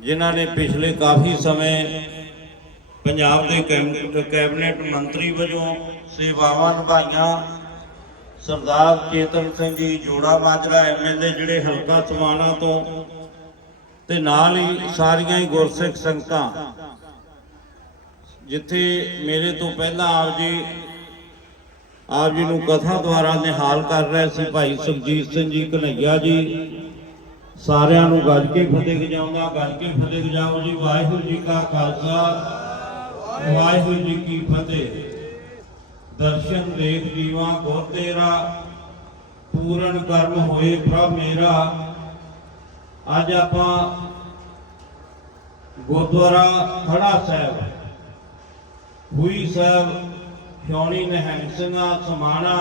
ਜਿਨ੍ਹਾਂ ਨੇ ਪਿਛਲੇ ਕਾਫੀ ਸਮੇਂ ਪੰਜਾਬ ਦੇ ਕੈਬ- ਕੈਬਨਿਟ ਮੰਤਰੀ ਵਜੋਂ ਸੇਵਾਵਾਂ ਨਿਭਾਈਆਂ। ਸਰਦਾਰ ਚੇਤਨ ਸਿੰਘ ਜੀ ਜੋੜਾ ਮਾਜਰਾ ਐਮਐਲਏ ਜਿਹੜੇ ਹਲਕਾ ਸਮਾਣਾ ਤੋਂ ਤੇ ਨਾਲ ਹੀ ਸਾਰੀਆਂ ਹੀ ਗੁਰਸਿੱਖ ਸੰਗਤਾਂ। ਜਿੱਥੇ ਮੇਰੇ ਤੋਂ ਪਹਿਲਾਂ ਆਪ ਜੀ ਆਪ ਜੀ ਨੂੰ ਕਥਾ ਦੁਆਰਾ ਨਿਹਾਲ ਕਰ ਰਹੇ ਸੀ ਭਾਈ ਸੁਖਜੀਤ ਸਿੰਘ ਜੀ ਕਨਈਆ ਜੀ ਸਾਰਿਆਂ ਨੂੰ ਗੱਜ ਕੇ ਫਤਿਹ ਗਜਾਉਂਦਾ, ਗੱਜ ਕੇ ਫਤਿਹ ਗਜਾਓ ਜੀ। ਵਾਹਿਗੁਰੂ ਜੀ ਕਾ ਖਾਲਸਾ, ਵਾਹਿਗੁਰੂ ਜੀ ਕੀ ਫਤਿਹ। ਦਰਸ਼ਨ ਦੇਖ ਜੀਵਾ ਗੁਰ ਤੇਰਾ, ਪੂਰਨ ਕਰਮ ਹੋਏ ਪ੍ਰਭ ਮੇਰਾ। ਅੱਜ ਆਪਾਂ ਗੁਰਦੁਆਰਾ ਖੜਾ ਸਾਹਿਬ ਹੋਈ ਸਾਹਿਬ ਸ਼ੌਣੀ ਨਿਹੰਗ ਸਿੰਘਾਂ ਸਮਾਣਾ,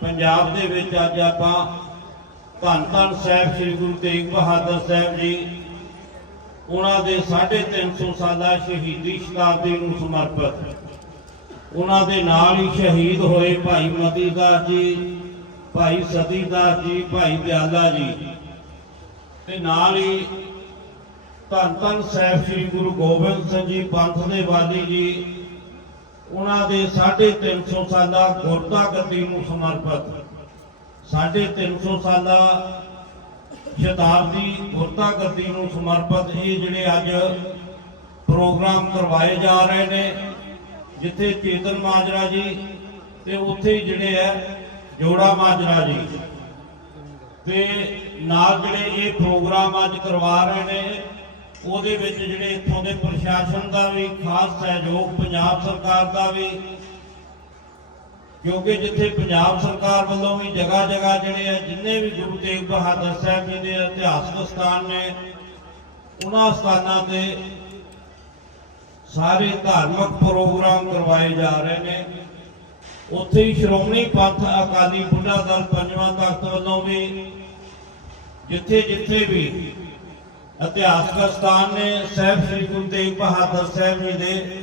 ਪੰਜਾਬ ਦੇ ਵਿੱਚ ਅੱਜ ਆਪਾਂ ਧੰਨ ਧੰਨ ਸਾਹਿਬ ਸ੍ਰੀ ਗੁਰੂ ਤੇਗ ਬਹਾਦਰ ਸਾਹਿਬ ਜੀ, ਉਹਨਾਂ ਦੇ 350 ਸਾਲਾ ਸ਼ਹੀਦੀ ਸ਼ਤਾਬਦੀ ਨੂੰ ਸਮਰਪਿਤ। ਉਹਨਾਂ ਦੇ ਨਾਲ ਹੀ ਸ਼ਹੀਦ ਹੋਏ ਭਾਈ ਮਤੀਦਾਸ ਜੀ, ਭਾਈ ਸਤੀਦਾਸ ਜੀ, ਭਾਈ ਦਿਆਲਾ ਜੀ। ਤੇ ਨਾਲ ਹੀ ਧੰਨ ਧੰਨ ਸਾਹਿਬ ਸ੍ਰੀ ਗੁਰੂ ਗੋਬਿੰਦ ਸਿੰਘ ਜੀ, ਪੰਥ ਦੇ ਵਾਲੀ ਜੀ, ਉਹਨਾਂ ਦੇ 350 ਸਾਲਾ ਗੁਰਤਾ ਗਤੀ ਨੂੰ ਸਮਰਪਿਤ। 350 ਸਾਲਾ ਸ਼ਤਾਬਦੀ ਗੁਰਤਾ ਗੱਦੀ ਨੂੰ ਸਮਰਪਿਤ ਇਹ ਜਿਹੜੇ ਅੱਜ ਪ੍ਰੋਗਰਾਮ ਕਰਵਾਏ ਜਾ ਰਹੇ ਨੇ, ਜਿੱਥੇ ਚੇਤਨ ਮਾਜਰਾ ਜੀ ਤੇ ਉੱਥੇ ਜਿਹੜੇ ਹੈ ਜੋੜਾ ਮਾਜਰਾ ਜੀ। ਤੇ ਨਾਲ ਜਿਹੜੇ ਇਹ ਪ੍ਰੋਗਰਾਮ ਅੱਜ ਕਰਵਾ ਰਹੇ ਨੇ, ਉਹਦੇ ਵਿੱਚ ਜਿਹੜੇ ਇੱਥੋਂ ਦੇ ਪ੍ਰਸ਼ਾਸਨ ਦਾ ਵੀ ਖਾਸ ਸਹਿਯੋਗ, ਪੰਜਾਬ ਸਰਕਾਰ ਦਾ ਵੀ ਕਿਉਂਕਿ ਜਿੱਥੇ ਪੰਜਾਬ ਸਰਕਾਰ ਵੱਲੋਂ ਵੀ ਜਗ੍ਹਾ ਜਗ੍ਹਾ ਜਿਹੜੇ ਆ, ਜਿੰਨੇ ਵੀ ਗੁਰੂ ਤੇਗ ਬਹਾਦਰ ਸਾਹਿਬ ਜੀ ਦੇ ਇਤਿਹਾਸਕ ਸਥਾਨ ਨੇ, ਉਹਨਾਂ ਸਥਾਨਾਂ ਤੇ ਸਾਰੇ ਧਾਰਮਿਕ ਪ੍ਰੋਗਰਾਮ ਕਰਵਾਏ ਜਾ ਰਹੇ ਨੇ। ਉੱਥੇ ਹੀ ਸ਼੍ਰੋਮਣੀ ਪੰਥ ਅਕਾਲੀ ਬੁੱਢਾ ਦਲ ਪੰਜਵਾਂ ਤਖਤ ਵੱਲੋਂ ਵੀ ਜਿੱਥੇ ਜਿੱਥੇ ਵੀ ਇਤਿਹਾਸਕ ਸਥਾਨ ਨੇ, ਸਾਹਿਬ ਸ੍ਰੀ ਗੁਰੂ ਤੇਗ ਬਹਾਦਰ ਸਾਹਿਬ ਜੀ ਦੇ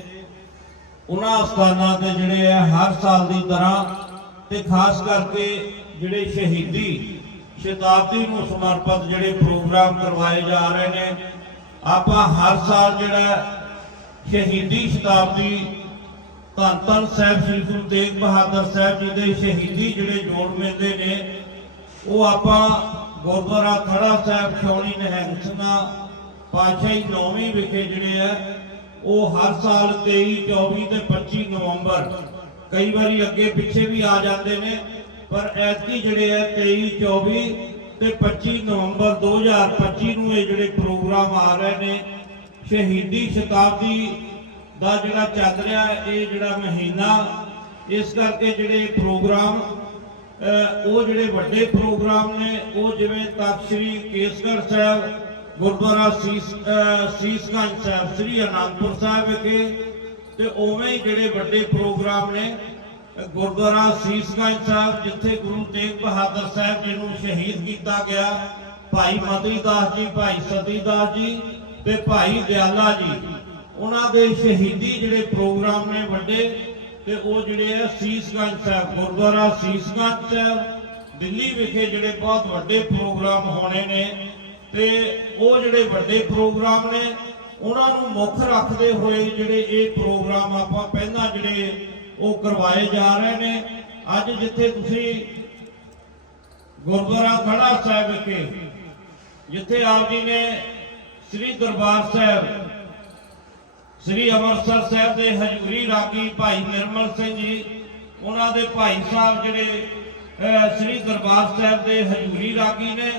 ਉਹਨਾਂ ਸਥਾਨਾਂ ਤੇ ਜਿਹੜੇ ਹੈ ਹਰ ਸਾਲ ਦੀ ਤਰ੍ਹਾਂ ਤੇ ਖਾਸ ਕਰਕੇ ਜਿਹੜੇ ਸ਼ਹੀਦੀ ਸ਼ਤਾਬਦੀ ਨੂੰ ਸਮਰਪਿਤ ਜਿਹੜੇ ਪ੍ਰੋਗਰਾਮ ਕਰਵਾਏ ਜਾ ਰਹੇ ਨੇ, ਆਪਾਂ ਹਰ ਸਾਲ ਜਿਹੜਾ ਸ਼ਹੀਦੀ ਸ਼ਤਾਬਦੀ ਧੰਨ ਧੰਨ ਸਾਹਿਬ ਸ੍ਰੀ ਗੁਰੂ ਤੇਗ ਬਹਾਦਰ ਸਾਹਿਬ ਜੀ ਦੇ ਸ਼ਹੀਦੀ ਜਿਹੜੇ ਜੋੜ ਮੇਲੇ ਨੇ, ਉਹ ਆਪਾਂ ਗੁਰਦੁਆਰਾ ਖੜਾ ਸਾਹਿਬ ਛਾਉਣੀ ਨਿਹੰਗ ਸਿੰਘਾਂ ਪਾਤਸ਼ਾਹੀ ਨੌਵੀਂ ਵਿਖੇ ਜਿਹੜੇ ਆ ਉਹ ਹਰ ਸਾਲ 23 24 ਤੇ 25 ਨਵੰਬਰ। ਕਈ ਵਾਰੀ ਅੱਗੇ ਪਿੱਛੇ ਵੀ ਆ ਜਾਂਦੇ ਨੇ, ਪਰ ਐਤਕੀ ਜਿਹੜੇ ਆ 23 24 ਤੇ 25 ਨਵੰਬਰ 2025 ਨੂੰ ਇਹ ਜਿਹੜੇ ਪ੍ਰੋਗਰਾਮ ਆ ਰਹੇ ਨੇ, ਸ਼ਹੀਦੀ ਸ਼ਤਾਬਦੀ ਦਾ ਜਿਹੜਾ ਚੱਲ ਰਿਹਾ, ਇਹ ਜਿਹੜਾ ਮਹੀਨਾ, ਇਸ ਕਰਕੇ ਜਿਹੜੇ ਪ੍ਰੋਗਰਾਮ ਉਹ ਜਿਹੜੇ ਵੱਡੇ ਪ੍ਰੋਗਰਾਮ ਨੇ, ਉਹ ਜਿਵੇਂ ਤਖਤ ਸ੍ਰੀ ਕੇਸਗੜ੍ਹ ਸਾਹਿਬ ਗੁਰਦੁਆਰਾ ਸੀਸ ਸੀਸਗੰਜ ਸਾਹਿਬ, ਸ੍ਰੀ ਅਨੰਦਪੁਰ ਸਾਹਿਬ ਵਿਖੇ ਤੇ ਉਵੇਂ ਹੀ ਜਿਹੜੇ ਵੱਡੇ ਪ੍ਰੋਗਰਾਮ ਨੇ ਗੁਰਦੁਆਰਾ ਸੀਸਗੰਜ ਸਾਹਿਬ, ਜਿੱਥੇ ਗੁਰੂ ਤੇਗ ਬਹਾਦਰ ਸਾਹਿਬ ਜੀ ਨੂੰ ਸ਼ਹੀਦ ਕੀਤਾ ਗਿਆ, ਭਾਈ ਮਦਰੀ ਦਾਸ ਜੀ, ਭਾਈ ਸਤੀ ਦਾਸ ਜੀ ਤੇ ਭਾਈ ਦਿਆਲਾ ਜੀ। ਉਹਨਾਂ ਦੇ ਸ਼ਹੀਦੀ ਜਿਹੜੇ ਪ੍ਰੋਗਰਾਮ ਨੇ ਵੱਡੇ, ਤੇ ਉਹ ਜਿਹੜੇ ਆ ਸੀਸਗੰਜ ਸਾਹਿਬ, ਗੁਰਦੁਆਰਾ ਸੀਸਗੰਜ ਸਾਹਿਬ, ਦਿੱਲੀ ਵਿਖੇ ਜਿਹੜੇ ਬਹੁਤ ਵੱਡੇ ਪ੍ਰੋਗਰਾਮ ਹੋਣੇ ਨੇ ਤੇ ਉਹ ਜਿਹੜੇ ਵੱਡੇ ਪ੍ਰੋਗਰਾਮ ਨੇ, ਉਹਨਾਂ ਨੂੰ ਮੁੱਖ ਰੱਖਦੇ ਹੋਏ ਜਿਹੜੇ ਇਹ ਪ੍ਰੋਗਰਾਮ ਆਪਾਂ ਪਹਿਲਾਂ ਜਿਹੜੇ ਉਹ ਕਰਵਾਏ ਜਾ ਰਹੇ ਨੇ, ਅੱਜ ਜਿੱਥੇ ਤੁਸੀਂ ਗੁਰਦੁਆਰਾ ਖੜਾ ਸਾਹਿਬ ਵਿਖੇ, ਜਿੱਥੇ ਆਪ ਜੀ ਨੇ ਸ੍ਰੀ ਦਰਬਾਰ ਸਾਹਿਬ, ਸ੍ਰੀ ਅੰਮ੍ਰਿਤਸਰ ਸਾਹਿਬ ਦੇ ਹਜੂਰੀ ਰਾਗੀ ਭਾਈ ਨਿਰਮਲ ਸਿੰਘ ਜੀ, ਉਹਨਾਂ ਦੇ ਭਾਈ ਸਾਹਿਬ ਜਿਹੜੇ ਸ੍ਰੀ ਦਰਬਾਰ ਸਾਹਿਬ ਦੇ ਹਜੂਰੀ ਰਾਗੀ ਨੇ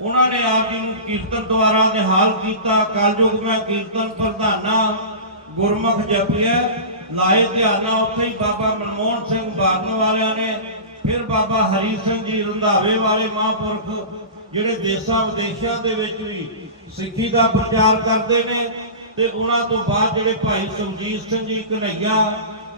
ਉਹਨਾਂ ਨੇ ਆਪ ਜੀ ਨੂੰ ਕੀਰਤਨ ਦੁਆਰਾ ਨਿਹਾਲ ਕੀਤਾ ਕਲਯੁਗ ਮੈਂ ਕੀਰਤਨ ਪ੍ਰਧਾਨਾ ਗੁਰਮੁਖ ਜਪਿਆ ਲਾਏ ਧਿਆਨਾ ਉੱਥੇ ਹੀ ਬਾਬਾ ਮਨਮੋਹਨ ਸਿੰਘ ਬਾਗਨ ਵਾਲਿਆਂ ਨੇ, ਫਿਰ ਬਾਬਾ ਹਰੀ ਸਿੰਘ ਜੀ ਰੰਧਾਵੇ ਵਾਲੇ ਮਹਾਂਪੁਰਖ, ਜਿਹੜੇ ਦੇਸ਼ਾਂ ਵਿਦੇਸ਼ਾਂ ਦੇ ਵਿੱਚ ਵੀ ਸਿੱਖੀ ਦਾ ਪ੍ਰਚਾਰ ਕਰਦੇ ਨੇ, ਤੇ ਉਹਨਾਂ ਤੋਂ ਬਾਅਦ ਜਿਹੜੇ ਭਾਈ ਸੁਖਜੀਤ ਸਿੰਘ ਜੀ ਕਨਈਆ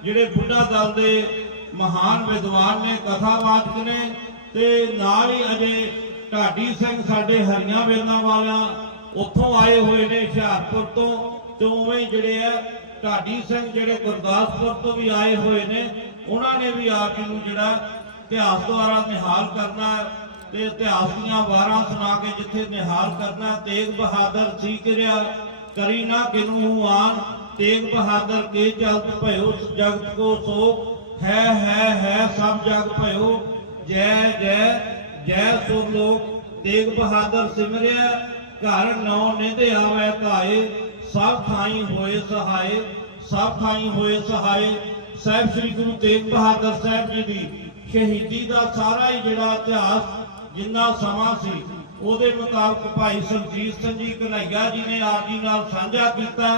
ਜਿਹੜੇ ਬੁੱਢਾ ਦਲ ਦੇ ਮਹਾਨ ਵਿਦਵਾਨ ਨੇ, ਕਥਾਵਾਚਕ ਨੇ, ਤੇ ਨਾਲ ਹੀ ਅਜੇ ਢਾਡੀ ਸਿੰਘ ਸਾਡੇ ਹਰੀਆਂ ਵੇਲਾਂ ਵਾਲਿਆਂ ਉੱਥੋਂ ਆਏ ਹੋਏ ਨੇ ਹੁਸ਼ਿਆਰਪੁਰ ਤੋਂ, ਤੇ ਉਵੇਂ ਜਿਹੜੇ ਆ ਢਾਡੀ ਸਿੰਘ ਜਿਹੜੇ ਗੁਰਦਾਸਪੁਰ ਤੋਂ ਵੀ ਆਏ ਹੋਏ ਨੇ, ਉਹਨਾਂ ਨੇ ਵੀ ਆਪ ਨੂੰ ਜਿਹੜਾ ਇਤਿਹਾਸ ਦੁਆਰਾ ਨਿਹਾਲ ਕਰਨਾ ਤੇ ਇਤਿਹਾਸ ਦੀਆਂ ਵਾਰਾਂ ਸੁਣਾ ਕੇ ਜਿੱਥੇ ਨਿਹਾਲ ਕਰਨਾ ਤੇਗ ਬਹਾਦਰ ਸੀ ਕਿਰਿਆ ਕਰੀ ਨਾ ਕਿਨੂੰ ਆਨ ਤੇਗ ਬਹਾਦਰ ਕੇ ਚਲਤ ਭਇਓ ਜਗਤ ਕੋ ਸੋਖ ਹੈ ਹੈ ਹੈ ਸਭ ਜਗ ਭਇਓ, ਜੈ ਜੈ ਜੈ ਸੁਰ ਲੋਕ, ਤੇਗ ਬਹਾਦਰ ਸਿਮਰਿਆ, ਘਰ ਨੌ ਨਿਧ ਆਵੇ ਧਾਏ, ਸਭ ਥਾਈ ਹੋਏ ਸਹਾਏ, ਸਭ ਥਾਈ ਹੋਏ ਸਹਾਏ। ਸਾਹਿਬ ਸ੍ਰੀ ਗੁਰੂ ਤੇਗ ਬਹਾਦਰ ਸਾਹਿਬ ਜੀ ਦੀ ਸ਼ਹੀਦੀ ਦਾ ਸਾਰਾ ਹੀ ਜਿਹੜਾ ਇਤਿਹਾਸ ਜਿੰਨਾ ਸਮਾਂ ਸੀ, ਉਹਦੇ ਮੁਤਾਬਕ ਭਾਈ ਸੁਰਜੀਤ ਸਿੰਘ ਜੀ ਕਨਈਆ ਜੀ ਨੇ ਆਪ ਜੀ ਨਾਲ ਸਾਂਝਾ ਕੀਤਾ।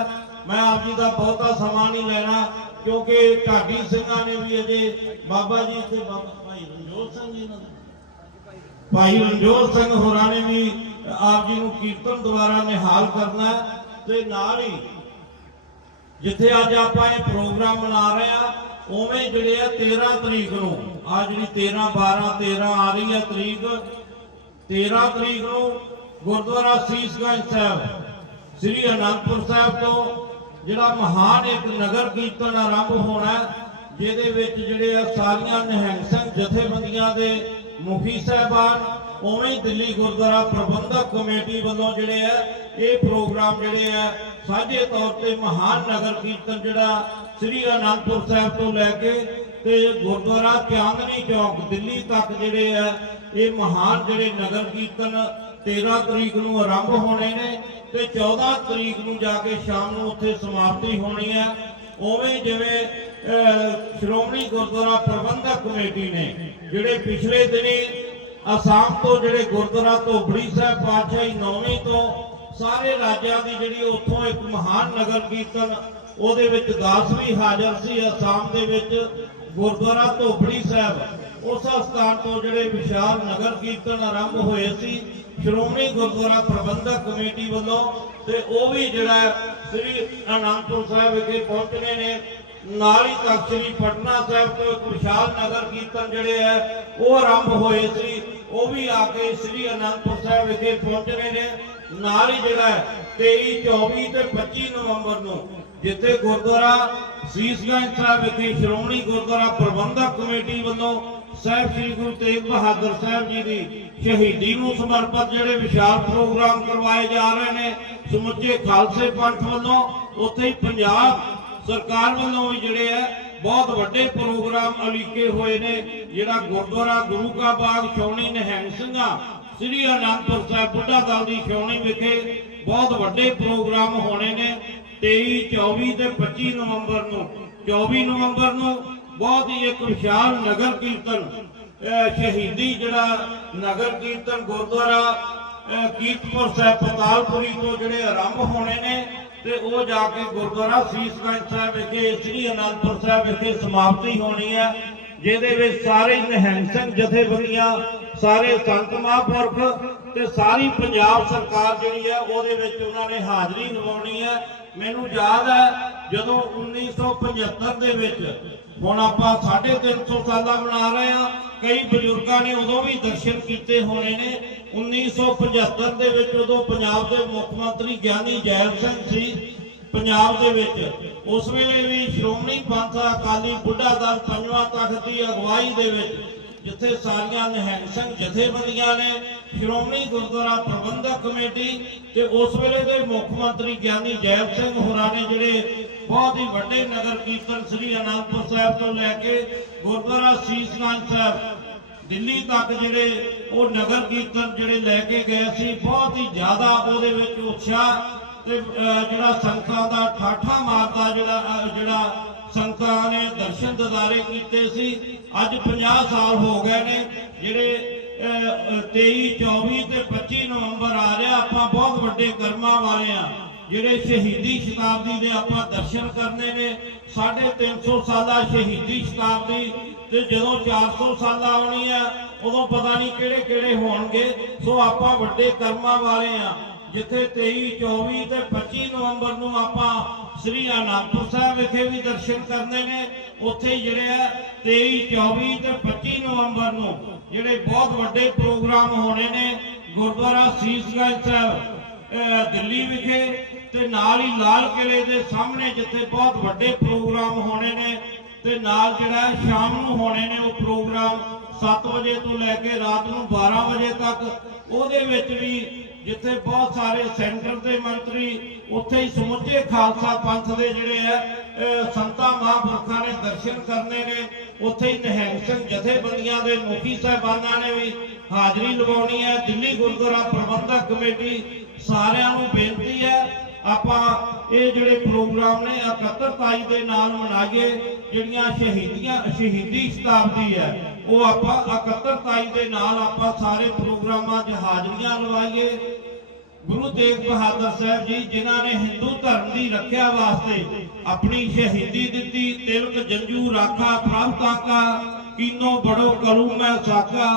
ਮੈਂ ਆਪ ਜੀ ਦਾ ਬਹੁਤਾ ਸਮਾਂ ਨਹੀਂ ਲੈਣਾ, ਕਿਉਂਕਿ ਢਾਡੀ ਸਿੰਘਾਂ ਨੇ ਵੀ ਅਜੇ ਬਾਬਾ ਜੀ ਤੇ ਬਾਬਾ ਭਾਈ ਰਣਜੋਤ ਸਿੰਘ ਜੀ ਨਾਲ ਭਾਈ ਰਣਜੋਤ ਸਿੰਘ ਹੋਰਾਂ ਨੇ ਵੀ ਆਪ ਜੀ ਨੂੰ ਕੀਰਤਨ ਦੁਆਰਾ ਨਿਹਾਲ ਕਰਨਾ ਤੇ ਨਾਲ ਹੀ ਜਿੱਥੇ ਅੱਜ ਆਪਾਂ ਇਹ ਪ੍ਰੋਗਰਾਮ ਮਨਾ ਰਹੇ ਆ ਉਵੇਂ ਜਿਹੜੇ ਆ 13 ਤਰੀਕ ਨੂੰ, ਆ ਜਿਹੜੀ 13 12 13 ਆ ਰਹੀ ਹੈ ਤਰੀਕ 13 ਤਰੀਕ ਨੂੰ ਗੁਰਦੁਆਰਾ ਸੀਸਗੰਜ ਸਾਹਿਬ, ਸ੍ਰੀ ਅਨੰਦਪੁਰ ਸਾਹਿਬ ਤੋਂ ਜਿਹੜਾ ਮਹਾਨ ਇੱਕ ਨਗਰ ਕੀਰਤਨ ਆਰੰਭ ਹੋਣਾ ਜਿਹਦੇ ਵਿੱਚ ਜਿਹੜੇ ਆ ਸਾਰੀਆਂ ਨਿਹੰਗ ਸਿੰਘ ਜਥੇਬੰਦੀਆਂ ਦੇ ਮੁਖੀ ਸਾਹਿਬਾਨ, ਉਵੇਂ ਦਿੱਲੀ ਗੁਰਦੁਆਰਾ ਪ੍ਰਬੰਧਕ ਕਮੇਟੀ ਵੱਲੋਂ ਜਿਹੜੇ ਆ, ਇਹ ਪ੍ਰੋਗਰਾਮ ਜਿਹੜੇ ਆ, ਸਾਂਝੇ ਤੌਰ ਤੇ ਮਹਾਨ ਨਗਰ ਕੀਰਤਨ ਜਿਹੜਾ ਸ੍ਰੀ ਅਨੰਦਪੁਰ ਸਾਹਿਬ ਤੋਂ ਲੈ ਕੇ ਤੇ ਗੁਰਦੁਆਰਾ ਚਾਂਦਨੀ ਚੌਕ, ਦਿੱਲੀ ਤੱਕ ਜਿਹੜੇ ਆ, ਇਹ ਮਹਾਨ ਜਿਹੜੇ ਨਗਰ ਕੀਰਤਨ 13 ਤਰੀਕ ਨੂੰ ਆਰੰਭ ਹੋਣੇ ਨੇ ਤੇ 14 ਤਰੀਕ ਨੂੰ ਜਾ ਕੇ ਸ਼ਾਮ ਨੂੰ ਉੱਥੇ ਸਮਾਪਤੀ ਹੋਣੀ ਹੈ ਉਵੇਂ ਜਿਵੇਂ ਸ਼੍ਰੋਮਣੀ ਗੁਰਦੁਆਰਾ ਪ੍ਰਬੰਧਕ ਕਮੇਟੀ ਨੇ, ਜਿਹੜੇ ਪਿਛਲੇ ਦਿਨੀ ਅਸਾਮ ਤੋਂ ਜਿਹੜੇ ਗੁਰਦੁਆਰਾ ਧੋਬੜੀ ਸਾਹਿਬ ਪਾਤਸ਼ਾਹੀ ਨੌਵੀਂ ਤੋਂ ਸਾਰੇ ਰਾਜਾਂ ਦੀ ਜਿਹੜੀ ਉੱਥੋਂ ਇੱਕ ਮਹਾਨ ਨਗਰ ਕੀਰਤਨ, ਉਹਦੇ ਵਿੱਚ ਦਾਸ ਵੀ ਹਾਜ਼ਰ ਸੀ ਅਸਾਮ ਦੇ ਵਿੱਚ, ਗੁਰਦੁਆਰਾ ਧੋਬੜੀ ਸਾਹਿਬ। ਉਸ ਸਥਾਨ ਤੋਂ ਜਿਹੜੇ ਵਿਸ਼ਾਲ ਨਗਰ ਕੀਰਤਨ ਆਰੰਭ ਹੋਏ ਸੀ, ਸ਼੍ਰੋਮਣੀ ਗੁਰਦੁਆਰਾ ਪ੍ਰਬੰਧਕ ਕਮੇਟੀ ਵੱਲੋਂ, ਤੇ ਉਹ ਵੀ ਜਿਹੜਾ ਸ੍ਰੀ ਅਨੰਦਪੁਰ ਸਾਹਿਬ ਵਿਖੇ ਪਹੁੰਚਣੇ ਨੇ। ਨਾਲ ਹੀ ਤਖਤ ਸ੍ਰੀ ਪਟਨਾ ਸਾਹਿਬ ਤੋਂ ਇੱਕ ਵਿਸ਼ਾਲ ਨਗਰ ਕੀਰਤਨ ਜਿਹੜੇ ਹੈ ਉਹ ਆਰੰਭ ਹੋਏ ਸੀ। ਉਹ ਵੀ ਆ ਕੇ ਸ੍ਰੀ ਅਨੰਦਪੁਰ ਸਾਹਿਬ ਵਿਖੇ ਪਹੁੰਚਣੇ ਨੇ। ਨਾਲ ਹੀ ਜਿਹੜਾ 23 24 ਤੇ 25 ਨਵੰਬਰ ਨੂੰ ਜਿੱਥੇ ਗੁਰਦੁਆਰਾ ਸੀਸਗੰਜ ਸਾਹਿਬ ਵਿਖੇ ਸ਼੍ਰੋਮਣੀ ਗੁਰਦੁਆਰਾ ਪ੍ਰਬੰਧਕ ਕਮੇਟੀ ਵੱਲੋਂ ਸਾਹਿਬ ਸ੍ਰੀ ਗੁਰੂ ਤੇਗ ਬਹਾਦਰ ਸਾਹਿਬ ਜੀ ਦੀ ਸ਼ਹੀਦੀ ਨੂੰ ਸਮਰਪਿਤ ਜਿਹੜੇ ਵਿਸ਼ਾਲ ਪ੍ਰੋਗਰਾਮ ਕਰਵਾਏ ਜਾ ਰਹੇ ਨੇ, ਸਮੁੱਚੇ ਖਾਲਸੇ ਪੰਥ ਵੱਲੋਂ, ਉੱਥੇ ਹੀ ਪੰਜਾਬ ਸਰਕਾਰ ਵੱਲੋਂ ਵੀ ਜਿਹੜੇ ਹੈ ਬਹੁਤ ਵੱਡੇ ਪ੍ਰੋਗਰਾਮ ਅਲੀਕੇ ਹੋਏ ਨੇ। ਜਿਹੜਾ ਗੁਰਦੁਆਰਾ ਗੁਰੂ ਕਾ ਬਾਗ ਛਾਉਣੀ ਨਿਹੰਗ ਸਿੰਘਾਂ, ਸ੍ਰੀ ਅਨੰਦਪੁਰ ਸਾਹਿਬ ਬੁੱਢਾ ਦਲ ਦੀ ਛਾਉਣੀ ਵਿਖੇ ਬਹੁਤ ਵੱਡੇ ਪ੍ਰੋਗਰਾਮ ਹੋਣੇ ਨੇ। 23 24 ਤੇ 25 ਨਵੰਬਰ ਨੂੰ 24 ਨਵੰਬਰ ਨੂੰ ਬਹੁਤ ਹੀ ਇੱਕ ਵਿਸ਼ਾਲ ਨਗਰ ਕੀਰਤਨ ਸ਼ਹੀਦੀ ਜਿਹੜਾ ਨਗਰ ਕੀਰਤਨ ਗੁਰਦੁਆਰਾ ਕੀਰਤਪੁਰ ਸਾਹਿਬ, ਪਤਾਲਪੁਰੀ ਤੋਂ ਜਿਹੜੇ ਆਰੰਭ ਹੋਣੇ ਨੇ। ਤੇ ਉਹ ਜਾ ਕੇ ਗੁਰਦੁਆਰਾ ਸੀਸਗੰਜ ਸਾਹਿਬ ਵਿਖੇ, ਸ੍ਰੀ ਅਨੰਦਪੁਰ ਸਾਹਿਬ ਵਿਖੇ ਸਮਾਪਤੀ ਹੋਣੀ ਹੈ ਜਿਹਦੇ ਵਿੱਚ ਸਾਰੇ ਨਿਹੰਗ ਸਿੰਘ ਜਥੇਬੰਦੀਆਂ, ਸਾਰੇ ਸੰਤ ਮਹਾਂਪੁਰਖ ਤੇ ਸਾਰੀ ਪੰਜਾਬ ਸਰਕਾਰ ਜਿਹੜੀ ਹੈ ਉਹਦੇ ਵਿੱਚ ਉਹਨਾਂ ਨੇ ਹਾਜ਼ਰੀ ਨਿਭਾਉਣੀ ਹੈ ਮੈਨੂੰ ਯਾਦ ਹੈ ਜਦੋਂ 1975 ਦੇ ਵਿੱਚ ਹੁਣ ਆਪਾਂ 350 ਸਾਲਾ ਮਨਾ ਰਹੇ ਹਾਂ। ਕਈ ਬਜ਼ੁਰਗਾਂ ਨੇ ਉਦੋਂ ਵੀ ਦਰਸ਼ਨ ਕੀਤੇ ਹੋਣੇ ਨੇ। 1975 ਦੇ ਵਿੱਚ ਉਦੋਂ ਪੰਜਾਬ ਦੇ ਮੁੱਖ ਮੰਤਰੀ ਗਿਆਨੀ ਜੈਲ ਸਿੰਘ ਸੀ। ਪੰਜਾਬ ਦੇ ਵਿੱਚ ਉਸ ਵੇਲੇ ਵੀ ਸ਼੍ਰੋਮਣੀ ਪੰਥ ਅਕਾਲੀ ਬੁੱਢਾ ਦਲ ਪੰਜਵਾਂ ਤਖਤ ਦੀ ਅਗਵਾਈ ਦੇ ਵਿੱਚ ਜਿੱਥੇ ਸਾਰੀਆਂ ਨਿਹੰਗ ਸਿੰਘ ਜਥੇਬੰਦੀਆਂ ਨੇ, ਸ਼੍ਰੋਮਣੀ ਗੁਰਦੁਆਰਾ ਪ੍ਰਬੰਧਕ ਕਮੇਟੀ ਤੇ ਉਸ ਵੇਲੇ ਦੇ ਮੁੱਖ ਮੰਤਰੀ ਗਿਆਨੀ ਜੈਲ ਸਿੰਘ ਹੋਰਾਂ ਨੇ ਜਿਹੜੇ ਬਹੁਤ ਹੀ ਵੱਡੇ ਨਗਰ ਕੀਰਤਨ ਸ੍ਰੀ ਅਨੰਦਪੁਰ ਸਾਹਿਬ ਤੋਂ ਲੈ ਕੇ ਗੁਰਦੁਆਰਾ ਸੀਸਗੰਜ ਸਾਹਿਬ, ਦਿੱਲੀ ਤੱਕ ਜਿਹੜੇ ਉਹ ਨਗਰ ਕੀਰਤਨ ਜਿਹੜੇ ਲੈ ਕੇ ਗਏ ਸੀ, ਬਹੁਤ ਹੀ ਜ਼ਿਆਦਾ ਉਹਦੇ ਵਿੱਚ ਉਤਸ਼ਾਹ ਤੇ ਜਿਹੜਾ ਸੰਗਤਾਂ ਦਾ ਠਾਠਾ ਮਾਰਦਾ ਜਿਹੜਾ ਜਿਹੜਾ ਸੰਤਾਂ ਨੇ ਦਰਸ਼ਨ ਦਿਦਾਰੇ ਕੀਤੇ ਸੀ। ਅੱਜ 50 ਸਾਲ ਹੋ ਗਏ ਨੇ। ਜਿਹੜੇ 23 24 ਤੇ 25 ਨਵੰਬਰ ਆ ਰਿਹਾ, ਆਪਾਂ ਬਹੁਤ ਵੱਡੇ ਕਰਮਾਂ ਵਾਲੇ ਆ। ਜਿਹੜੇ ਸ਼ਹੀਦੀ ਸ਼ਤਾਬਦੀ ਦੇ ਆਪਾਂ ਦਰਸ਼ਨ ਕਰਨੇ ਨੇ। 350 ਸਾਲਾ ਸ਼ਹੀਦੀ ਸ਼ਤਾਬਦੀ ਤੇ ਜਦੋਂ 400 ਸਾਲ ਆਉਣੀ ਆ, ਉਦੋਂ ਪਤਾ ਨਹੀਂ ਕਿਹੜੇ ਕਿਹੜੇ ਹੋਣਗੇ। ਸੋ ਆਪਾਂ ਵੱਡੇ ਕਰਮਾਂ ਵਾਲੇ ਆ। ਜਿੱਥੇ 23 24 ਤੇ 25 ਨਵੰਬਰ ਨੂੰ ਆਪਾਂ ਸ੍ਰੀ ਅਨੰਦਪੁਰ ਸਾਹਿਬ ਵਿਖੇ ਵੀ ਦਰਸ਼ਨ ਕਰਨੇ ਨੇ। ਉੱਥੇ ਜਿਹੜੇ ਆ 23 24 ਤੇ 25 ਨਵੰਬਰ ਨੂੰ ਜਿਹੜੇ ਬਹੁਤ ਵੱਡੇ ਪ੍ਰੋਗਰਾਮ ਹੋਣੇ ਨੇ ਗੁਰਦੁਆਰਾ ਸੀਸਗੰਜ ਸਾਹਿਬ ਦਿੱਲੀ ਵਿਖੇ ਤੇ ਨਾਲ ਹੀ ਲਾਲ ਕਿਲੇ ਦੇ ਸਾਹਮਣੇ ਜਿੱਥੇ ਬਹੁਤ ਵੱਡੇ ਪ੍ਰੋਗਰਾਮ ਹੋਣੇ ਨੇ ਤੇ ਨਾਲ ਜਿਹੜਾ ਸ਼ਾਮ ਨੂੰ ਹੋਣੇ ਨੇ ਉਹ ਪ੍ਰੋਗਰਾਮ 7 ਵਜੇ ਤੋਂ ਲੈ ਕੇ ਰਾਤ ਨੂੰ 12 ਵਜੇ ਤੱਕ। ਉਹਦੇ ਵਿੱਚ ਵੀ ਜਿੱਥੇ ਬਹੁਤ ਸਾਰੇ ਸੈਂਟਰ ਦੇ ਮੰਤਰੀ ਉੱਥੇ ਹੀ ਸਮੁੱਚੇ ਖਾਲਸਾ ਪੰਥ ਦੇ ਜਿਹੜੇ ਆ ਅਹ ਸੰਤਾਂ ਮਹਾਂਪੁਰਖਾਂ ਨੇ ਦਰਸ਼ਨ ਕਰਨੇ ਨੇ। ਉੱਥੇ ਹੀ ਨਿਹੰਗ ਸਿੰਘ ਜਥੇਬੰਦੀਆਂ ਦੇ ਮੁਖੀ ਸਾਹਿਬਾਨਾਂ ਨੇ ਵੀ ਹਾਜ਼ਰੀ ਲਗਾਉਣੀ ਹੈ। ਦਿੱਲੀ ਗੁਰਦੁਆਰਾ ਪ੍ਰਬੰਧਕ ਕਮੇਟੀ ਸਾਰਿਆਂ ਨੂੰ ਬੇਨਤੀ ਹੈ, ਆਪਾਂ ਇਹ ਜਿਹੜੇ ਪ੍ਰੋਗਰਾਮ ਨੇ ਇਕੱਤਰਤਾਈ ਦੇ ਨਾਲ ਮਨਾਈਏ, ਜਿਹੜੀਆਂ ਸ਼ਹੀਦੀਆਂ, ਸ਼ਹੀਦੀ ਸ਼ਤਾਬਦੀ ਹੈ। ਉਹ ਆਪਾਂ ਇਕੱਤਰਤਾਈ ਦੇ ਨਾਲ ਆਪਾਂ ਸਾਰੇ ਪ੍ਰੋਗਰਾਮਾਂ 'ਚ ਹਾਜ਼ਰੀਆਂ ਲਵਾਈਏ। ਗੁਰੂ ਤੇਗ ਬਹਾਦਰ ਸਾਹਿਬ ਜੀ, ਜਿਨ੍ਹਾਂ ਨੇ ਹਿੰਦੂ ਧਰਮ ਦੀ ਰੱਖਿਆ ਵਾਸਤੇ ਆਪਣੀ ਸ਼ਹੀਦੀ ਦਿੱਤੀ, ਤਿਲਕ, ਜੰਜੂ, ਰਾਖਾ, ਪ੍ਰਭ ਕਾਕਾ, ਕੀਨੋ, ਬੜੋ, ਕਰੂ, ਮੈਂ ਸਾਕਾ,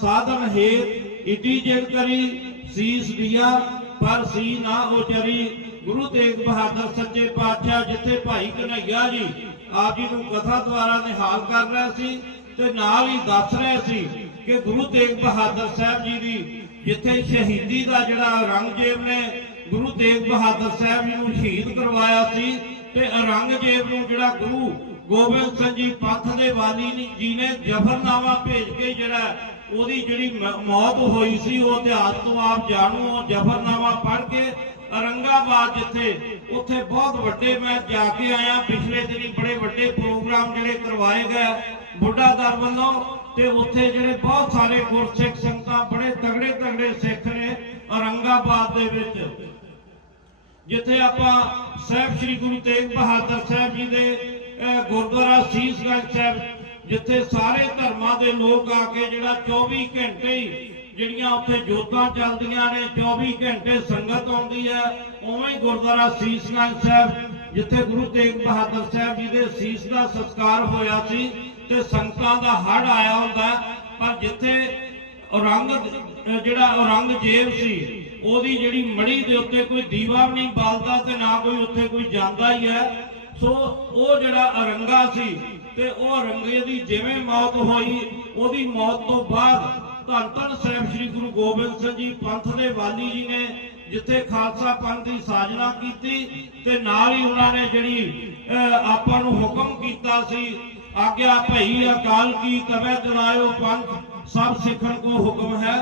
ਸਾਧਨ ਹੇਤ ਇਟੀ ਜਿਨ ਕਰੀ, ਸੀਸ ਦਿਆ, ਪਰ ਸੀ ਨਾ ਉਚਰੀ ਗੁਰੂ ਤੇਗ ਬਹਾਦਰ ਸੱਚੇ ਪਾਤਸ਼ਾਹ, ਜਿੱਥੇ ਭਾਈ ਕਨਈਆ ਜੀ ਆਪ ਜੀ ਨੂੰ ਕਥਾ ਦੁਆਰਾ ਨਿਹਾਲ ਕਰ ਰਿਹਾ ਸੀ ਤੇ ਨਾਲ ਹੀ ਦੱਸ ਰਹੇ ਸੀ ਕਿ ਗੁਰੂ ਤੇਗ ਬਹਾਦਰ ਸਾਹਿਬ ਜੀ ਦੀ ਜਿੱਥੇ ਸ਼ਹੀਦੀ ਦਾ ਜਿਹੜਾ ਔਰੰਗਜ਼ੇਬ ਨੇ ਗੁਰੂ ਤੇਗ ਬਹਾਦਰ ਸਾਹਿਬ ਜੀ ਨੂੰ ਸ਼ਹੀਦ ਕਰਵਾਇਆ ਸੀ ਤੇ ਔਰੰਗਜ਼ੇਬ ਨੂੰ ਜਿਹੜਾ ਗੁਰੂ ਗੋਬਿੰਦ ਸਿੰਘ ਜੀ ਪੰਥ ਦੇ ਵਾਲੀ ਜੀ ਨੇ ਜ਼ਫਰਨਾਮਾ ਭੇਜ ਕੇ ਜਿਹੜਾ ਉਹਦੀ ਜਿਹੜੀ ਮੌਤ ਹੋਈ ਸੀ, ਉਹ ਇਤਿਹਾਸ ਤੋਂ ਆਪ ਜਾਣੋ, ਉਹ ਜ਼ਫਰਨਾਮਾ ਪੜ੍ਹ ਕੇ ਔਰੰਗਾਬਾਦ ਜਿੱਥੇ ਉੱਥੇ ਬਹੁਤ ਵੱਡੇ ਮੈਂ ਜਾ ਕੇ ਆਇਆ। ਪਿਛਲੇ ਦਿਨੀ ਬੜੇ ਵੱਡੇ ਪ੍ਰੋਗਰਾਮ ਜਿਹੜੇ ਕਰਵਾਏ ਗਏ ਬੁੱਢਾ ਦਰ ਵੱਲੋਂ ਤੇ ਉੱਥੇ ਜਿਹੜੇ ਬਹੁਤ ਸਾਰੇ ਗੁਰਸਿੱਖ ਸੰਗਤਾਂ ਬੜੇ ਤਗੜੇ ਤਗੜੇ ਸਿੱਖ ਨੇ ਔਰੰਗਾਬਾਦ ਦੇ ਵਿੱਚ। ਜਿੱਥੇ ਆਪਾਂ ਸਾਹਿਬ ਸ੍ਰੀ ਗੁਰੂ ਤੇਗ ਬਹਾਦਰ ਸਾਹਿਬ ਜੀ ਦੇ ਗੁਰਦੁਆਰਾ ਸੀਸਗੰਜ ਸਾਹਿਬ, ਜਿੱਥੇ ਸਾਰੇ ਧਰਮਾਂ ਦੇ ਲੋਕ ਆ ਕੇ ਜਿਹੜਾ 24 ਘੰਟੇ ਹੀ ਜਿਹੜੀਆਂ ਉੱਥੇ ਜੋਤਾਂ ਚੱਲਦੀਆਂ ਨੇ 24 ਘੰਟੇ ਸੰਗਤ ਆਉਂਦੀ ਹੈ, ਉਵੇਂ ਹੀ ਗੁਰਦੁਆਰਾ ਸੀਸਗੰਜ ਸਾਹਿਬ, ਜਿੱਥੇ ਗੁਰੂ ਤੇਗ ਬਹਾਦਰ ਸਾਹਿਬ ਜੀ ਦੇ ਸੀਸ ਦਾ ਸੰਸਕਾਰ ਹੋਇਆ ਸੀ ਤੇ ਸੰਗਤਾਂ ਦਾ ਹੜ ਆਇਆ ਹੁੰਦਾ ਪਰ ਜਿੱਥੇ ਔਰੰਗ, ਜਿਹੜਾ ਔਰੰਗਜ਼ੇਬ ਸੀ, ਉਹਦੀ ਜਿਹੜੀ ਮੜੀ ਦੇ ਉੱਤੇ ਕੋਈ ਦੀਵਾ ਵੀ ਨਹੀਂ ਬਾਲਦਾ ਤੇ ਨਾ ਕੋਈ ਉੱਥੇ ਕੋਈ ਜਾਂਦਾ ਹੀ ਹੈ, ਸੋ ਉਹ ਜਿਹੜਾ ਔਰੰਗਾ ਸੀ, ਤੇ ਉਹ ਔਰੰਗੇ ਦੀ ਜਿਵੇਂ ਮੌਤ ਹੋਈ, ਉਹਦੀ ਮੌਤ ਤੋਂ ਬਾਅਦ ਧੰਨ ਧੰਨ ਸਾਹਿਬ ਸ੍ਰੀ ਗੁਰੂ ਗੋਬਿੰਦ ਸਿੰਘ ਜੀ, ਪੰਥ ਦੇ ਵਾਲੀ ਜੀ ਨੇ ਜਿੱਥੇ ਖਾਲਸਾ ਪੰਥ ਦੀ ਸਾਜਨਾ ਕੀਤੀ ਤੇ ਨਾਲ ਹੀ ਉਹਨਾਂ ਨੇ ਜਿਹੜੀ ਆਪਾਂ ਨੂੰ ਹੁਕਮ ਕੀਤਾ ਸੀ, ਆਗਿਆ ਭਈ ਅਕਾਲ ਕੀ ਕਵੇ ਦਿਲਾਇਓ ਪੰਥ, ਸਭ ਸਿੱਖਣ ਕੋ ਹੁਕਮ ਹੈ।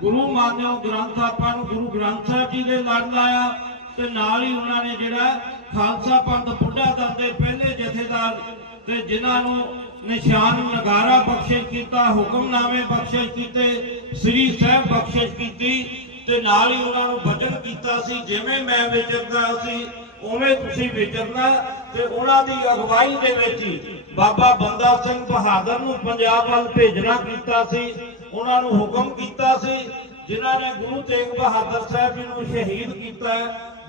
ਗੁਰੂ ਮਾਨਿਓ ਗ੍ਰੰਥ, ਆਪਾਂ ਨੂੰ ਗੁਰੂ ਗ੍ਰੰਥ ਸਾਹਿਬ ਜੀ ਦੇ ਲੜ ਲਾਇਆ ਤੇ ਨਾਲ ਹੀ ਉਹਨਾਂ ਨੇ ਜਿਹੜਾ ਖਾਲਸਾ ਪੰਥ ਬੁੱਢਾ ਦਰ ਦੇ ਪਹਿਲੇ ਜਥੇਦਾਰ ਤੇ ਜਿਨ੍ਹਾਂ ਨੂੰ ਨਿਸ਼ਾਨ ਨਗਾਰਾ ਬਖਸ਼ਿਸ਼ ਕੀਤਾ, ਹੁਕਮਨਾਮੇ ਬਖਸ਼ਿਸ਼ ਕੀਤੇ, ਸ੍ਰੀ ਸਾਹਿਬ ਬਖਸ਼ਿਸ਼ ਕੀਤੀ ਤੇ ਨਾਲ ਹੀ ਉਹਨਾਂ ਨੂੰ ਵਚਨ ਕੀਤਾ ਸੀ, ਜਿਵੇਂ ਮੈਂ ਵਿਚਰਦਾ ਸੀ, ਉਵੇਂ ਤੁਸੀਂ ਵਿਚਰਨਾ ਤੇ ਉਹਨਾਂ ਦੀ ਅਗਵਾਈ ਦੇ ਵਿੱਚ ਹੀ ਬਾਬਾ ਬੰਦਾ ਸਿੰਘ ਬਹਾਦਰ ਨੂੰ ਪੰਜਾਬ ਵੱਲ ਭੇਜਣਾ ਕੀਤਾ ਸੀ, ਉਹਨਾਂ ਨੂੰ ਹੁਕਮ ਕੀਤਾ ਸੀ, ਜਿਨ੍ਹਾਂ ਨੇ ਗੁਰੂ ਤੇਗ ਬਹਾਦਰ ਸਾਹਿਬ ਜੀ ਨੂੰ ਸ਼ਹੀਦ ਕੀਤਾ।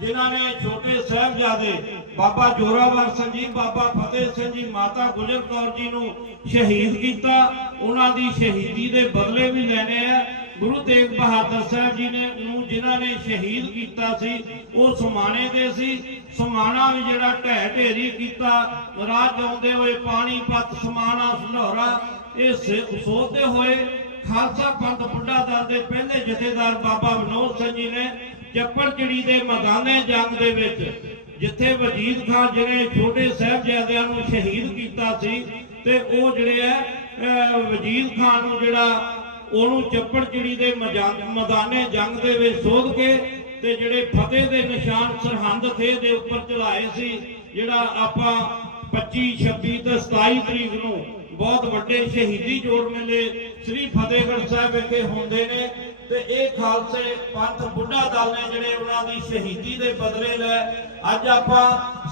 ਜਿਨ੍ਹਾਂ ਨੇ ਛੋਟੇ ਸਾਹਿਬਜ਼ਾਦੇ ਬਾਬਾ ਜੋਰਾਵਰ ਸਿੰਘ ਜੀ, ਬਾਬਾ ਫਤਿਹ ਸਿੰਘ ਜੀ, ਮਾਤਾ ਗੁਜਰ ਕੌਰ ਜੀ ਨੂੰ ਸ਼ਹੀਦ ਕੀਤਾ। ਉਹਨਾਂ ਦੀ ਸ਼ਹੀਦੀ ਦੇ ਬਦਲੇ ਵੀ ਲੈਣੇ ਆ। ਗੁਰੂ ਤੇਗ ਬਹਾਦਰ ਸਾਹਿਬ ਜੀ ਨੇ ਨੂੰ ਜਿਨ੍ਹਾਂ ਨੇ ਸ਼ਹੀਦ ਕੀਤਾ ਸੀ, ਉਹ ਸਮਾਣੇ ਦੇ ਸੀ। ਸਮਾਣਾ ਵੀ ਜਿਹੜਾ ਢਹਿ ਢੇਰੀ ਕੀਤਾ। ਰਾਜ ਆਉਂਦੇ ਹੋਏ ਪਾਣੀਪਤ ਸਮਾਣਾ ਸੰਧੌਰਾ ਇਹ ਸੇ- ਸੋਧਦੇ ਹੋਏ ਖਾਲਸਾ ਪੰਥ, ਬੁੱਢਾ ਦਲ ਦੇ ਪਹਿਲੇ ਜਥੇਦਾਰ ਬਾਬਾ ਵਿਨੋਦ ਸਿੰਘ ਜੀ ਨੇ ਚੱਪੜ ਚਿੜੀ ਦੇ ਮੈਦਾਨੇ ਜੰਗ ਦੇ ਵਿੱਚ, ਜਿੱਥੇ ਵਜੀਦ ਖਾਨ ਜਿਹਨੇ ਛੋਟੇ ਸਾਹਿਬਜ਼ਾਦਿਆਂ ਨੂੰ ਸ਼ਹੀਦ ਕੀਤਾ ਸੀ, ਤੇ ਉਹ ਜਿਹੜੇ ਆ ਵਜੀਦ ਖਾਨ ਨੂੰ ਜਿਹੜਾ ਉਹਨੂੰ ਚੱਪੜ ਦੇ ਮੈਦਾਨੇ ਜੰਗ ਦੇ ਵਿੱਚ ਸੋਧ ਕੇ ਤੇ ਜਿਹੜੇ ਫਤਿਹ ਦੇ ਨਿਸ਼ਾਨ ਸਰਹੰਦ ਥੇ ਦੇ ਉੱਪਰ ਚੜਾਏ ਸੀ, ਜਿਹੜਾ ਆਪਾਂ 25 26 ਤੇ 27 ਤਰੀਕ ਨੂੰ ਬਹੁਤ ਵੱਡੇ ਸ਼ਹੀਦੀ ਜੋੜ ਮੇਲੇ ਸ੍ਰੀ ਫਤਿਹਗੜ੍ਹ ਸਾਹਿਬ ਵਿਖੇ ਹੁੰਦੇ ਨੇ। ਤੇ ਇਹ ਖਾਲਸੇ ਪੰਥ ਬੁੱਢਾ ਦਲ ਨੇ ਜਿਹੜੇ ਉਹਨਾਂ ਦੀ ਸ਼ਹੀਦੀ ਦੇ ਬਦਲੇ ਲੈ ਅੱਜ ਆਪਾਂ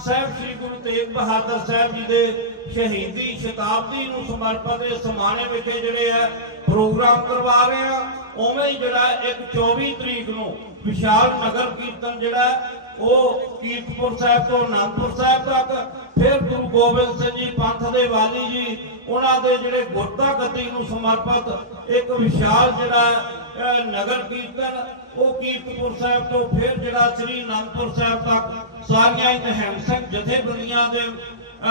ਸਾਹਿਬ ਸ੍ਰੀ ਗੁਰੂ ਤੇਗ ਬਹਾਦਰ ਸਾਹਿਬ ਜੀ ਦੇ ਸ਼ਹੀਦੀ ਸ਼ਤਾਬਦੀ ਨੂੰ ਸਮਰਪਿਤ ਇਹ ਸਮਾਣੇ ਵਿਖੇ ਜਿਹੜੇ ਆ ਪ੍ਰੋਗਰਾਮ ਕਰਵਾ ਰਹੇ ਆ ਉਵੇਂ ਹੀ ਜਿਹੜਾ ਇੱਕ 24 ਤਰੀਕ ਨੂੰ ਵਿਸ਼ਾਲ ਨਗਰ ਕੀਰਤਨ ਜਿਹੜਾ, ਉਹ ਕੀਰਤਪੁਰ ਸਾਹਿਬ ਤੋਂ ਅਨੰਦਪੁਰ ਸਾਹਿਬ ਤੱਕ, ਫਿਰ ਗੁਰੂ ਗੋਬਿੰਦ ਸਿੰਘ ਜੀ ਪੰਥ ਦੇ ਵਾਲੀ ਜੀ, ਉਹਨਾਂ ਦੇ ਜਿਹੜੇ ਗੁਰਤਾ ਗੱਦੀ ਨੂੰ ਸਮਰਪਿਤ ਇੱਕ ਵਿਸ਼ਾਲ ਜਿਹੜਾ ਨਗਰ ਕੀਰਤਨ, ਉਹ ਕੀਰਤਪੁਰ ਸਾਹਿਬ ਤੋਂ ਫਿਰ ਜਿਹੜਾ ਸ੍ਰੀ ਅਨੰਦਪੁਰ ਸਾਹਿਬ ਤੱਕ ਸਾਰੀਆਂ ਹੀ ਜਥੇਬੰਦੀਆਂ ਦੇ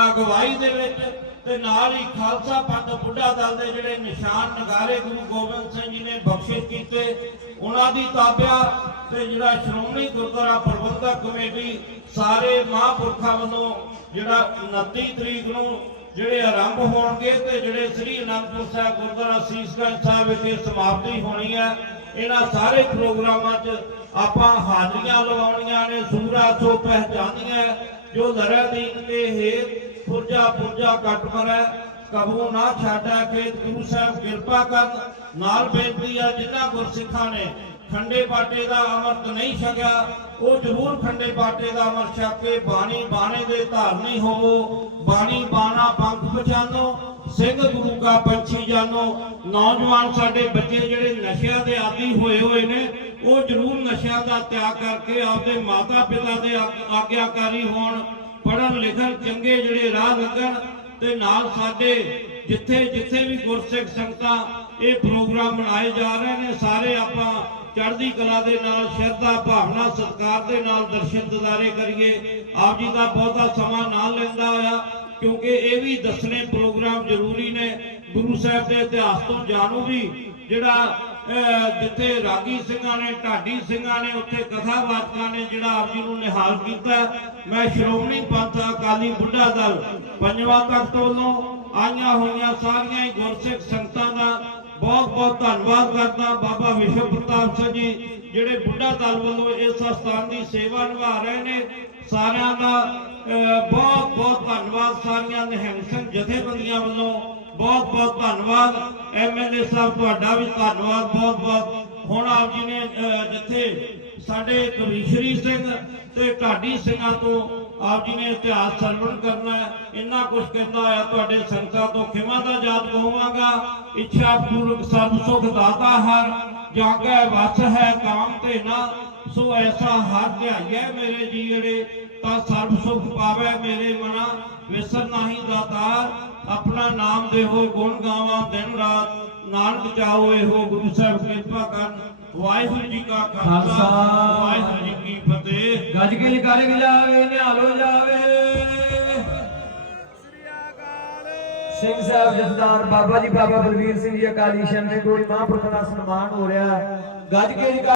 ਅਗਵਾਈ ਦੇ ਵਿੱਚ ਤੇ ਨਾਲ ਹੀ ਖਾਲਸਾ ਪੰਥ ਬੁੱਢਾ ਦਲ ਦੇ ਜਿਹੜੇ ਨਿਸ਼ਾਨ ਨਗਾਰੇ ਗੁਰੂ ਗੋਬਿੰਦ ਸਿੰਘ ਜੀ ਨੇ ਬਖਸ਼ਿਸ਼ ਕੀਤੇ, ਉਹਨਾਂ ਦੀ ਤਾਬਿਆ ਤੇ ਜਿਹੜਾ ਸ਼੍ਰੋਮਣੀ ਗੁਰਦੁਆਰਾ ਪ੍ਰਬੰਧਕ ਕਮੇਟੀ ਸਾਰੇ ਮਹਾਂਪੁਰਖਾਂ ਵੱਲੋਂ ਜਿਹੜਾ 29 ਤਰੀਕ ਨੂੰ ਜਿਹੜੇ ਆਰੰਭ ਹੋਣਗੇ ਤੇ ਜਿਹੜੇ ਸ੍ਰੀ ਅਨੰਦਪੁਰ ਸਾਹਿਬ ਗੁਰਦੁਆਰਾ ਸੀਸਗੰਜ ਸਾਹਿਬ ਵਿਖੇ ਸਮਾਪਤੀ ਹੋਣੀ ਹੈ ਇਹਨਾਂ ਸਾਰੇ ਪ੍ਰੋਗਰਾਮਾਂ 'ਚ ਆਪਾਂ ਹਾਜ਼ਰੀਆਂ ਲਵਾਉਣੀਆਂ ਨੇ, ਸੂਰਾ ਸੋ ਪਹਿਚਾਨੀਆਂ, ਜੋ ਲੜਾ ਦੀਨ ਕੇ ਹੈ ਪੁਰਜਾ ਪੁਰਜਾ ਕੱਟ ਮਰੈ ਕਬੂ ਨਾ ਛਾਡਾ ਕੇ ਗੁਰੂ ਸਾਹਿਬ ਕਿਰਪਾ ਕਰਨ, ਨਾਲ ਬੇਨਤੀ ਆ ਜਿਨ੍ਹਾਂ ਗੁਰਸਿੱਖਾਂ ਨੇ ਖੰਡੇ ਬਾਟੇ ਦਾ ਅੰਮ੍ਰਿਤ ਨਹੀਂ ਛਕਿਆ, ਉਹ ਜ਼ਰੂਰ ਖੰਡੇ ਬਾਟੇ ਦਾ ਅਮਰ ਛਕ ਕੇ ਬਾਣੀ ਬਾਣੇ ਦੇ ਧਾਰਨੀ ਹੋਵੋ, ਬਾਣੀ ਬਾਣਾ ਪੰਖ ਪਛਾਨੋ, ਸਿੰਘ ਗੁਰੂ ਕਾ ਪੰਛੀ ਜਾਨੋ। ਨੌਜਵਾਨ ਸਾਡੇ ਬੱਚੇ ਜਿਹੜੇ ਨਸ਼ਿਆਂ ਦੇ ਆਦੀ ਹੋਏ ਹੋਏ ਨੇ, ਉਹ ਜ਼ਰੂਰ ਨਸ਼ਿਆਂ ਦਾ ਤਿਆਗ ਕਰਕੇ ਆਪਦੇ ਮਾਤਾ ਪਿਤਾ ਦੇ ਆਗਿਆਕਾਰੀ ਹੋਣ, ਪੜ੍ਹਨ ਲਿਖਣ, ਚੰਗੇ ਜਿਹੜੇ ਰਾਹ ਲੱਗਣ ਤੇ ਨਾਲ ਸਾਡੇ ਜਿੱਥੇ ਜਿੱਥੇ ਵੀ ਗੁਰਸਿੱਖ ਸੰਗਤਾਂ ਇਹ ਪ੍ਰੋਗਰਾਮ ਮਨਾਏ ਜਾ ਰਹੇ ਨੇ, ਸਾਰੇ ਆਪਾਂ ਚੜ੍ਹਦੀ ਕਲਾ ਦੇ ਨਾਲ, ਸ਼ਰਧਾ, ਭਾਵਨਾ, ਸਤਿਕਾਰ ਦੇ ਨਾਲ ਦਰਸ਼ਨ ਦਿਦਾਰੇ ਕਰੀਏ। ਆਪ ਜੀ ਦਾ ਬਹੁਤਾ ਸਮਾਂ ਨਾ ਲੈਂਦਾ ਹੋਇਆ, ਕਿਉਂਕਿ ਇਹ ਵੀ ਦੱਸਣੇ ਪ੍ਰੋਗਰਾਮ ਜ਼ਰੂਰੀ ਨੇ। ਗੁਰੂ ਸਾਹਿਬ ਦੇ ਇਤਿਹਾਸ ਤੋਂ ਜਾਣੂ ਵੀ ਜਿਹੜਾ ਜਿੱਥੇ ਰਾਗੀ ਸਿੰਘਾਂ ਨੇ, ਢਾਡੀ ਸਿੰਘਾਂ ਨੇ, ਉੱਥੇ ਕਥਾ ਕਥਾਵਾਚਕਾਂ ਨੇ ਜਿਹੜਾ ਆਪ ਜੀ ਨੂੰ ਨਿਹਾਲ ਕੀਤਾ। ਮੈਂ ਸ਼੍ਰੋਮਣੀ ਪੰਥ ਅਕਾਲੀ ਬੁੱਢਾ ਦਲ ਪੰਜਵਾਂ ਤਖਤ ਵੱਲੋਂ ਆਈਆਂ ਹੋਈਆਂ ਸਾਰੀਆਂ ਹੀ ਗੁਰਸਿੱਖ ਸੰਗਤਾਂ ਦਾ ਬਹੁਤ ਬਹੁਤ ਧੰਨਵਾਦ ਕਰਦਾ ਬਾਬਾ ਵਿਸ਼ਵ ਪ੍ਰਤਾਪ ਸਿੰਘ ਜੀ, ਜਿਹੜੇ ਬੁੱਢਾ ਦਲ ਵੱਲੋਂ ਇਸ ਸਥਾਨ ਦੀ ਸੇਵਾ ਨਿਭਾ ਰਹੇ ਨੇ। ਸਾਰਿਆਂ ਦਾ ਬਹੁਤ ਬਹੁਤ ਧੰਨਵਾਦ, ਸਾਰੀਆਂ ਨਿਹੰਗ ਸਿੰਘ ਜਥੇਬੰਦੀਆਂ ਵੱਲੋਂ ਬਹੁਤ ਬਹੁਤ ਧੰਨਵਾਦ। ਐਮਐਲਏ ਸਾਹਿਬ, ਤੁਹਾਡਾ ਵੀ ਧੰਨਵਾਦ ਬਹੁਤ ਬਹੁਤ। ਹੁਣ ਆਪ ਜੀ ਨੇ ਜਿੱਥੇ ਸਾਡੇ ਕਵੀਸ਼ਰੀ ਸਿੰਘ ਤੇ ਢਾਡੀ ਸਿੰਘਾਂ ਤੋਂ ਆਪ ਜੀ ਨੇ ਇਤਿਹਾਸ ਸਰਵਣ ਕਰਨਾ ਹੈ। ਇੰਨਾ ਕੁਝ ਕਹਿੰਦਾ ਹੈ ਤੁਹਾਡੇ ਸੰਗਤਾਂ ਤੋਂ ਖਿਮਾ ਦਾ ਯਾਦ ਕਹਾਂਗਾ। ਇੱਛਾ ਪੂਰਕ ਸਰਬ ਸੁਖ ਦਾਤਾ ਹਰ, ਜਾਗੈ ਵਸ ਹੈ ਕਾਮ ਤੇ ਨਾ, ਸੋ ਐਸਾ ਹਰ ਧਿਆਈਐ ਮੇਰੇ ਜੀੜੇ, ਤਾਂ ਸਰਬ ਸੁਖ ਪਾਵੇ ਮੇਰੇ ਮਨਾ। ਵਿਸਰ ਨਾਹੀ ਦਾਤਾਰ, ਆਪਣਾ ਨਾਮ ਦੇਹੋ ਗੁਣ ਗਾਵਾਂ ਦਿਨ ਰਾਤ। ਨਾਨਕ ਚਾਹੋ ਇਹੋ ਗੁਰੂ ਸਾਹਿਬ ਕਿਰਪਾ ਕਰਨ। ਵਾਹਿਗੁਰੂ ਜੀ ਕਾ ਖਾਲਸਾ। ਵਾਹਿਗੁਰੂ ਜੀ ਕੀ ਫਤਿਹ। ਗੱਜ ਕੇ ਜਕਾਰੇ ਜਾਵੇ ਨਿਹਾਲੋ ਜਾਵੇ। ਸਿੰਘ ਸਾਹਿਬ ਜਥੇਦਾਰ ਬਾਬਾ ਜੀ ਬਾਬਾ ਬਲਵੀਰ ਸਿੰਘ ਜੀ ਅਕਾਲੀ ਸ਼ਮਸ਼ੀ ਗੋੜੀ ਮਹਾਂਪੁਰਖ ਦਾ ਸਨਮਾਨ ਹੋ ਰਿਹਾ ਗੱਜ ਕੇ